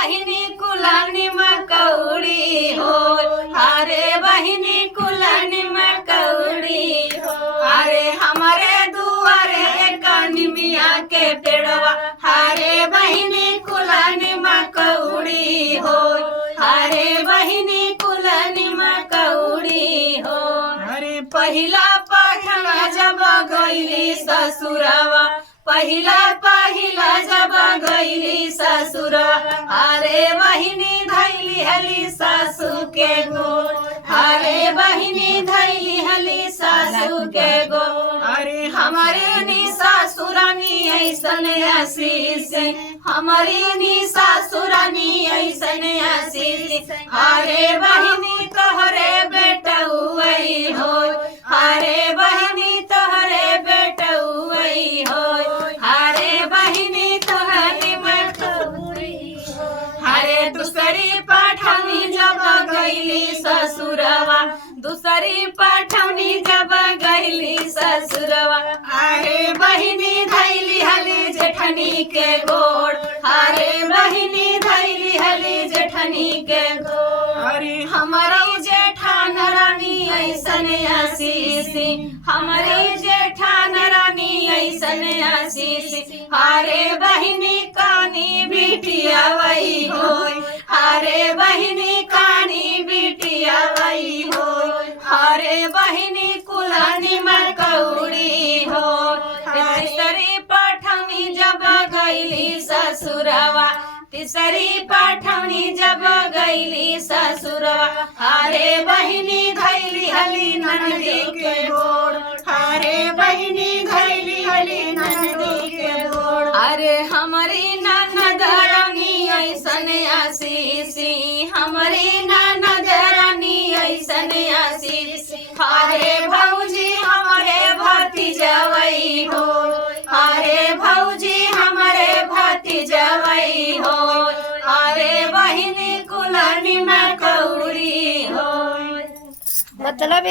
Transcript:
बहिनी कुलानी मकौड़ी हो, अरे बहिनी कुलानी मकौड़ी हो। अरे हमारे दुआरे कनिमिया के पेड़वा, अरे बहिनी कुलानी मकौड़ी हो, अरे बहिनी कुलानी मकौड़ी हो। अरे पहिला पठना जब गईली ससुरवा, पहिला जब गईली ससुरवा, अरे बहिनी धैली हली सासू के गोड़, अरे बहिनी धैली हली सासू के गोड़। अरे हमारे नी सासुरानी ऐसन आशीष, हमारी नी सासुरानी ऐसन आशीष, अरे बहिनी तोहरे बेटा हुई हो, अरे बहिनी तोहरे बेटा हुई हो, अरे बहिनी तोहरी मकौड़ी हो। अरे दूसरी पठौनी जब गईली ससुरवा, दूसरी पठौनी जब गईली ससुरवा, अरे बहिनी धैली हली जेठनी के गोड़, अरे बहिनी धैली हली जेठनी के गोड़। अरे हमारी जेठान रानी ऐसन आशीष, हमारी जेठान रानी ऐसन आशीष, अरे बहिनी कानी बिटिया वही हो, अरे बहिनी कानी बिटिया वही हो, अरे बहिनी कुलानी मकौड़ी हो। तीसरी पठौनी जब गईली ससुरवा, तीसरी पठौनी जब गईली ससुरवा, अरे बहिनी धैली हली ननदी के गोड़, अरे बहिनी धैली हली ननदी के गोड़। अरे हमारी ननद रानी ऐसन आशीष, हमारी ननद रानी ऐसन आशीष, अरे भौजी हमारे भतीजवई हो, अरे भौजी हमारे भतीजवई हो, अरे बहिनी कुलानी मकौड़ी हो। मतलब